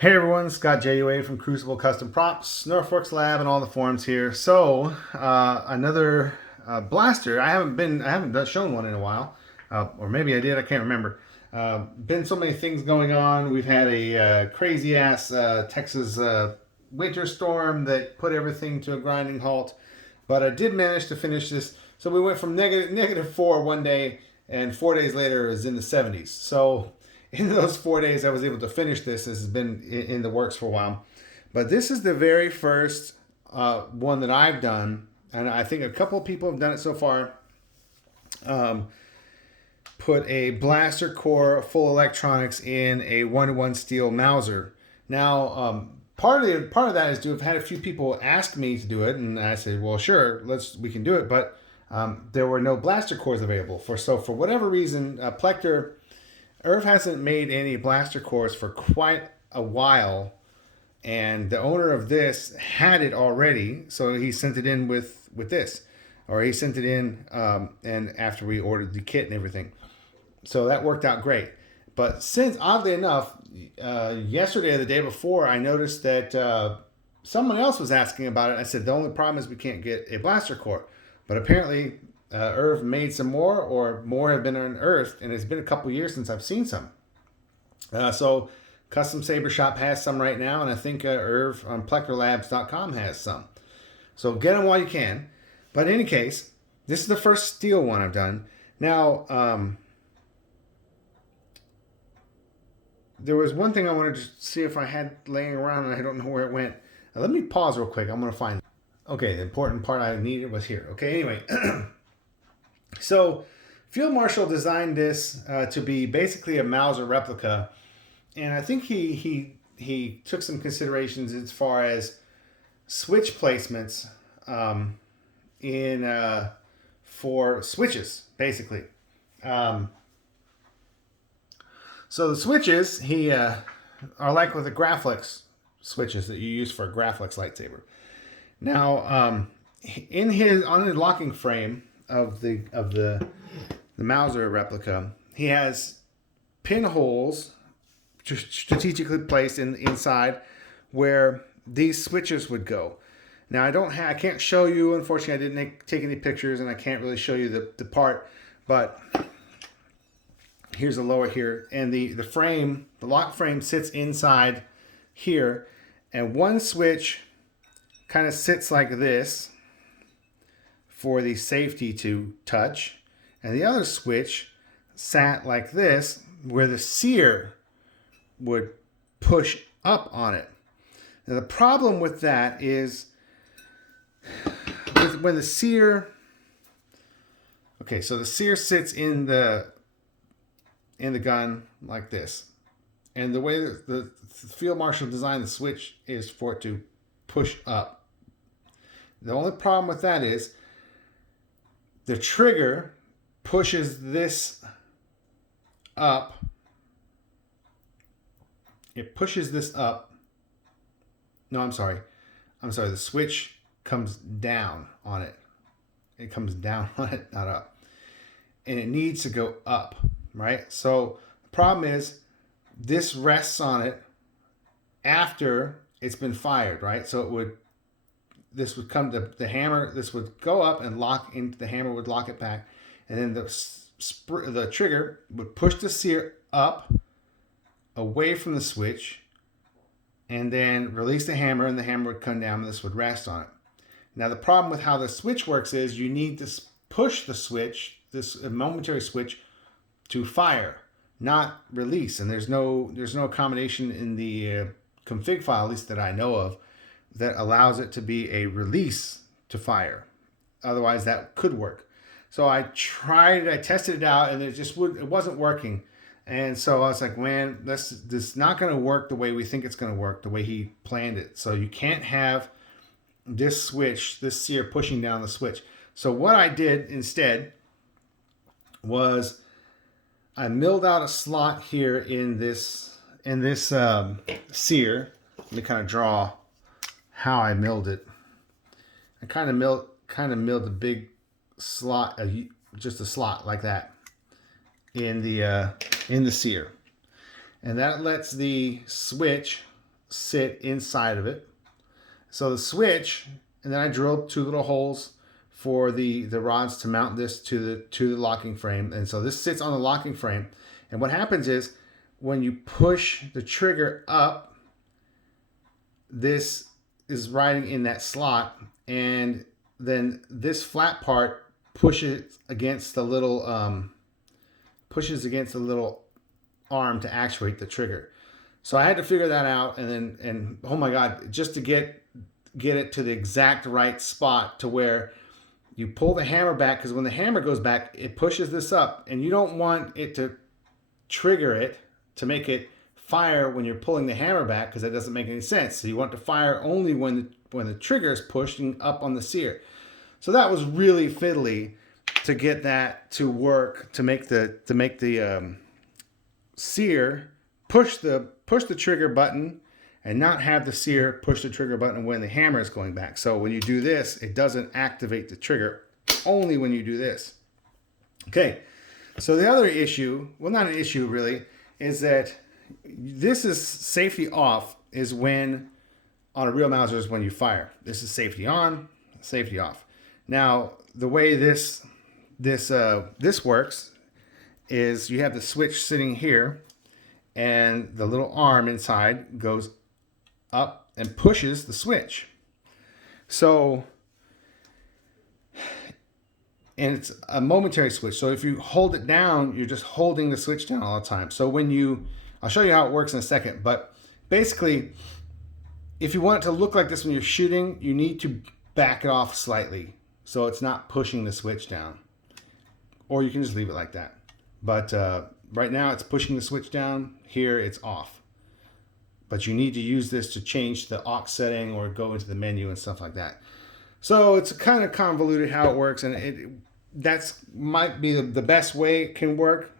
Hey everyone, Scott JUA from Crucible Custom Props, Northworks Lab, and all the forums here. So another blaster. I haven't shown one in a while, or maybe I did. I can't remember. Been so many things going on. We've had a crazy ass Texas winter storm that put everything to a grinding halt. But I did manage to finish this. So we went from -4 one day, and 4 days later it was in the 70s. So in those 4 days, I was able to finish this. This has been in the works for a while. But this is the very first one that I've done. And I think a couple of people have done it so far. Put a blaster core full electronics in a 1-to-1 steel Mauser. Now, part of that is to have had a few people ask me to do it, and I said, well, sure, we can do it. But there were no blaster cores available. For whatever reason, Plector Irv hasn't made any blaster cores for quite a while, and the owner of this had it already, so he sent it in with this, or he sent it in, and after we ordered the kit and everything, so that worked out great. But since, oddly enough, yesterday or the day before, I noticed that someone else was asking about it. I said the only problem is we can't get a blaster core, but apparently Irv made some more, or more have been unearthed, and it's been a couple years since I've seen some. So Custom Saber Shop has some right now, and I think Irv on PlectorLabs.com has some. So get them while you can. But in any case, this is the first steel one I've done. Now, there was one thing I wanted to see if I had laying around, and I don't know where it went. Let me pause real quick. I'm going to find it. Okay, the important part I needed was here. Okay, anyway. So, Field Marshal designed this to be basically a Mauser replica, and I think he took some considerations as far as switch placements for switches, basically. So the switches are like with the Graflex switches that you use for a Graflex lightsaber. Now, on the locking frame of the Mauser replica, he has pinholes strategically placed inside where these switches would go. Now I can't show you, unfortunately I didn't take any pictures, and I can't really show you the part, but here's the lower here, and the lock frame sits inside here, and one switch kind of sits like this for the safety to touch, and the other switch sat like this where the sear would push up on it. Now the problem with that is when the sear, okay, so the sear sits in the gun like this, and the way that the Field Marshal designed the switch is for it to push up. The only problem with that is the trigger pushes this up. It pushes this up. No, I'm sorry. The switch comes down on it. It comes down on it, not up. And it needs to go up, right? So the problem is this rests on it after it's been fired, right? So this would come to the hammer. This would go up and lock into the hammer, would lock it back, and then the trigger would push the sear up away from the switch, and then release the hammer, and the hammer would come down, and this would rest on it. Now the problem with how the switch works is you need to push the switch, this momentary switch, to fire, not release. And there's no accommodation in the config file, at least that I know of, that allows it to be a release to fire. Otherwise that could work. So I tested it out, and it wasn't working. And so I was like, man, this is not going to work the way we think it's going to work, the way he planned it. So you can't have this sear pushing down the switch. So what I did instead was I milled out a slot here in this sear. Let me kind of draw how I milled it. I kind of milled a big slot, just a slot like that in the sear, and that lets the switch sit inside of it. So the switch, and then I drilled 2 little holes for the rods to mount this to the locking frame. And so this sits on the locking frame. And what happens is when you push the trigger up, this is riding in that slot, and then this flat part pushes against the little arm to actuate the trigger. So I had to figure that out, and oh my God, just to get it to the exact right spot to where you pull the hammer back, because when the hammer goes back, it pushes this up, and you don't want it to trigger it to make it fire when you're pulling the hammer back, because that doesn't make any sense. So you want to fire only when the trigger is pushing up on the sear. So that was really fiddly to get that to work, to make the sear push the trigger button and not have the sear push the trigger button when the hammer is going back. So when you do this, it doesn't activate the trigger, only when you do this. Okay, so the other issue, well, not an issue really, is that this is safety off is when, on a real Mauser, is when you fire. This is safety on, safety off. Now, the way this works is you have the switch sitting here, and the little arm inside goes up and pushes the switch. So, and it's a momentary switch. So if you hold it down, you're just holding the switch down all the time. So when I'll show you how it works in a second, but basically, if you want it to look like this when you're shooting, you need to back it off slightly so it's not pushing the switch down. Or you can just leave it like that. But right now it's pushing the switch down. Here it's off. But you need to use this to change the aux setting or go into the menu and stuff like that. So it's kind of convoluted how it works, and that's might be the best way it can work.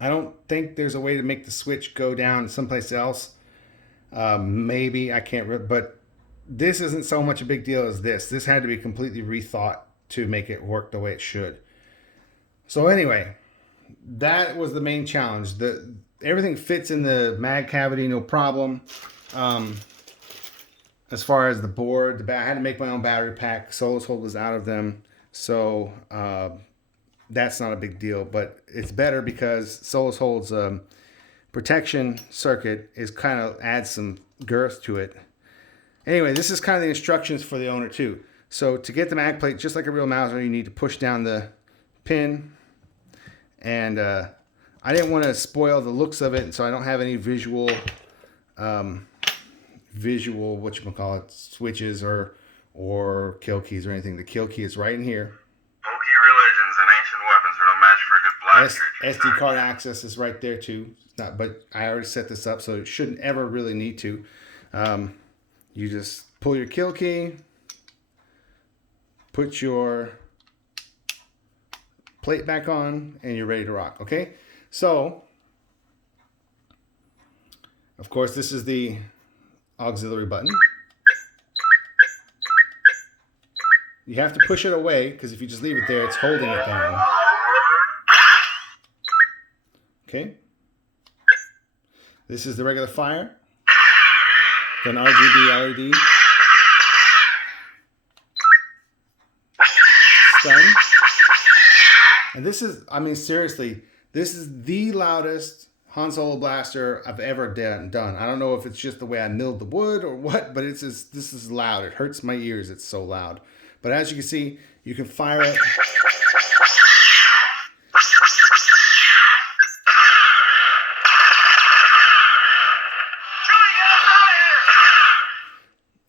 I don't think there's a way to make the switch go down someplace else. Maybe, I can't, but this isn't so much a big deal as this. This had to be completely rethought to make it work the way it should. So anyway, that was the main challenge. Everything fits in the mag cavity, no problem. As far as the board, I had to make my own battery pack. Solo's Hold was out of them, so that's not a big deal. But it's better because Solo's Hold's protection circuit is kind of adds some girth to it. Anyway, this is kind of the instructions for the owner too. So to get the mag plate, just like a real Mauser, you need to push down the pin. And I didn't want to spoil the looks of it, so I don't have any visual switches or kill keys or anything. The kill key is right in here. Bulky religions and ancient weapons are no match for a good blaster. SD card access is right there too. But I already set this up, so it shouldn't ever really need to. You just pull your kill key, put your plate back on, and you're ready to rock. Okay, so of course this is the auxiliary button. You have to push it away, because if you just leave it there, it's holding it down. Okay, this is the regular fire. An RGB LED. Stun. And this is, I mean, seriously, this is the loudest Han Solo blaster I've ever done. I don't know if it's just the way I milled the wood or what, but this is loud. It hurts my ears. It's so loud. But as you can see, you can fire it.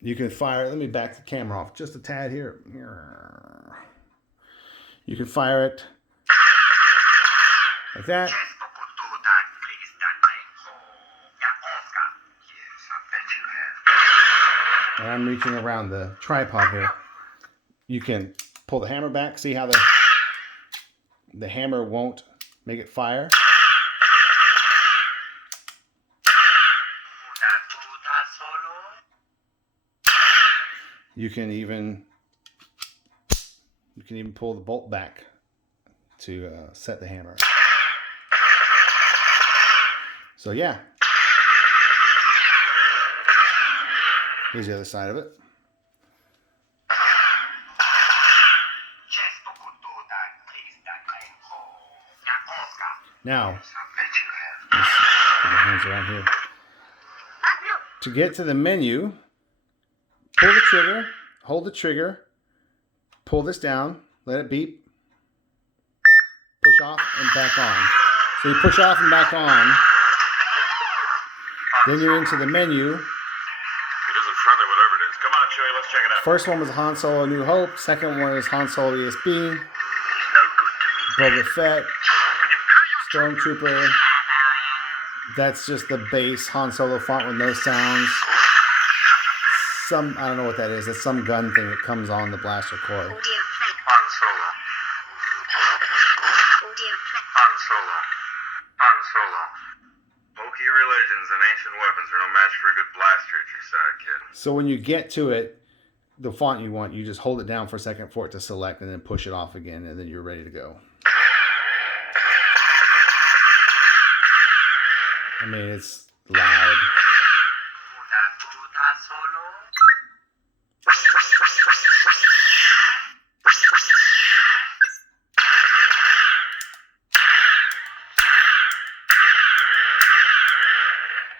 You can fire, let me back the camera off just a tad here. You can fire it like that. And I'm reaching around the tripod here. You can pull the hammer back. See how the hammer won't make it fire? You can even pull the bolt back to set the hammer. So yeah. Here's the other side of it. Now, let's put my hands around here. To get to the menu, pull the trigger, hold the trigger, pull this down, let it beep, push off and back on. So you push off and back on, then you're into the menu. It isn't friendly, whatever it is. Come on, Chewie, let's check it out. First one was Han Solo A New Hope. Second one is Han Solo ESB, Boba Fett, Stormtrooper. That's just the base Han Solo font with no sounds. I don't know what that is. It's some gun thing that comes on the blaster core. Han Solo. Han Solo. Han Solo. Wookiee religions and ancient weapons are no match for a good blaster at your side, kid. So when you get to it, the font you want, you just hold it down for a second for it to select and then push it off again, and then you're ready to go. I mean, it's loud.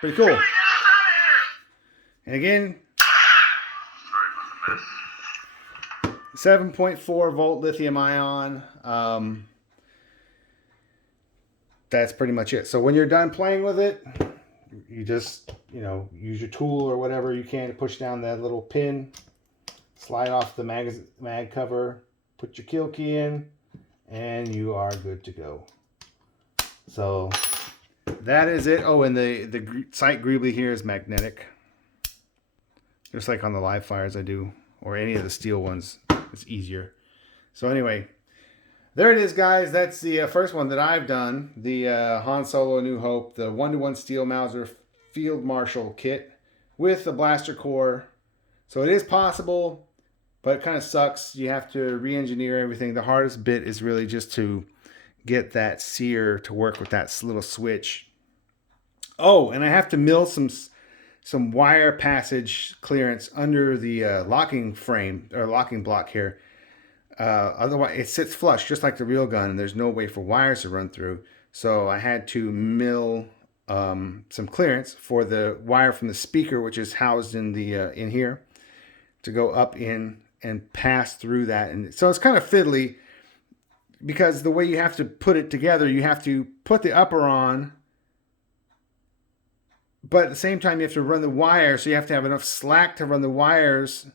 Pretty cool. And again, 7.4 volt lithium ion. That's pretty much it. So when you're done playing with it, you just, use your tool or whatever you can to push down that little pin, slide off the mag cover, put your kill key in, and you are good to go. So that is it. Oh, and the sight greebly here is magnetic, just like on the live fires I do, or any of the steel ones. It's easier. So anyway, there it is, guys. That's the first one that I've done. The Han Solo A New Hope, the 1-to-1 steel Mauser Field Marshal kit with the blaster core. So it is possible, but it kind of sucks. You have to re-engineer everything. The hardest bit is really just to get that sear to work with that little switch. Oh, and I have to mill some wire passage clearance under the locking frame or locking block here. Otherwise, it sits flush just like the real gun, and there's no way for wires to run through. So I had to mill some clearance for the wire from the speaker, which is housed in the in here, to go up in and pass through that. And so it's kind of fiddly because the way you have to put it together, you have to put the upper on, but at the same time you have to run the wire, so you have to have enough slack to run the wires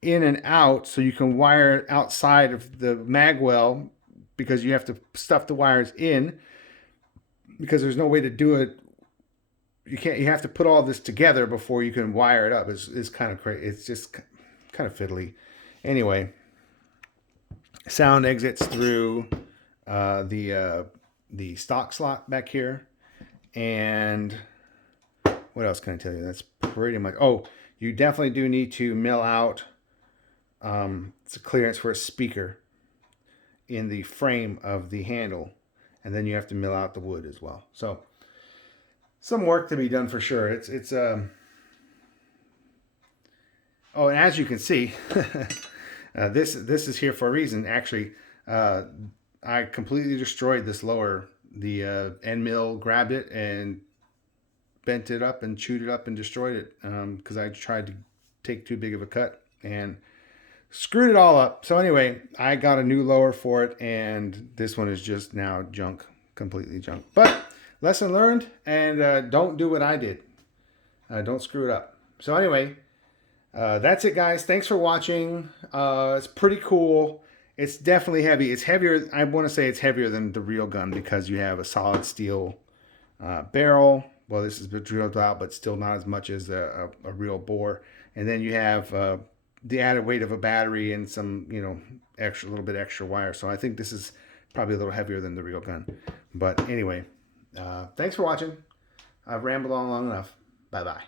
in and out so you can wire it outside of the mag well, because you have to stuff the wires in, because there's no way to do it. You have to put all this together before you can wire it up. It's kind of crazy. It's just kind of fiddly. Anyway, sound exits through the stock slot back here. And what else can I tell you? That's pretty much. Oh, you definitely do need to mill out it's a clearance for a speaker in the frame of the handle, and then you have to mill out the wood as well. So some work to be done for sure. It's oh, and as you can see, this is here for a reason. Actually, I completely destroyed this lower. The end mill grabbed it and bent it up and chewed it up and destroyed it because I tried to take too big of a cut and screwed it all up. So anyway, I got a new lower for it, and this one is just now junk, completely junk. But lesson learned, and don't do what I did. Don't screw it up. So anyway, that's it, guys. Thanks for watching. It's pretty cool. It's definitely heavy. It's heavier. I want to say it's heavier than the real gun because you have a solid steel barrel. Well, this is drilled out, but still not as much as a real bore. And then you have the added weight of a battery and some, little bit extra wire. So I think this is probably a little heavier than the real gun. But anyway, thanks for watching. I've rambled on long enough. Bye-bye.